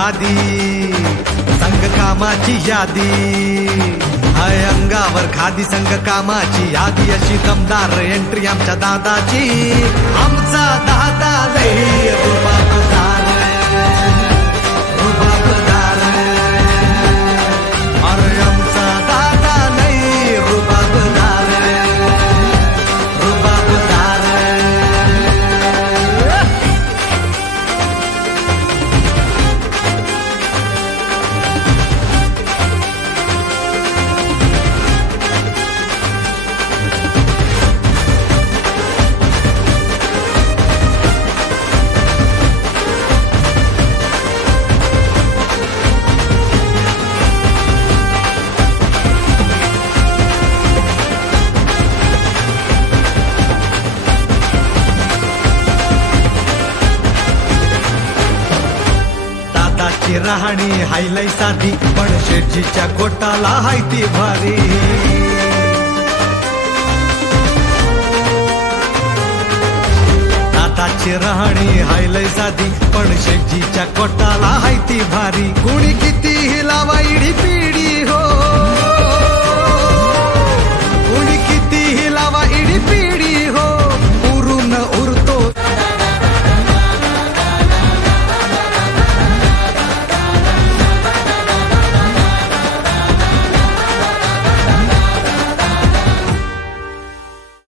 खादी संग कामाची यादी हाय अंगावर खादी संग कामाची यादी अशी दमदार एंट्री आमच्या दादाची आमचा दादा लई रुबाबदार रुबाबदार अरे आमचा दादा लई रुबाबदार रुबाबदार राहणी हायलाई साधी पण शेठजीच्या कोटाला हाय ती भारी दादाची राहणी हायलाई साधी पण शेठजीच्या कोटाला हाय ती भारी कुणी किती हिलावा इडी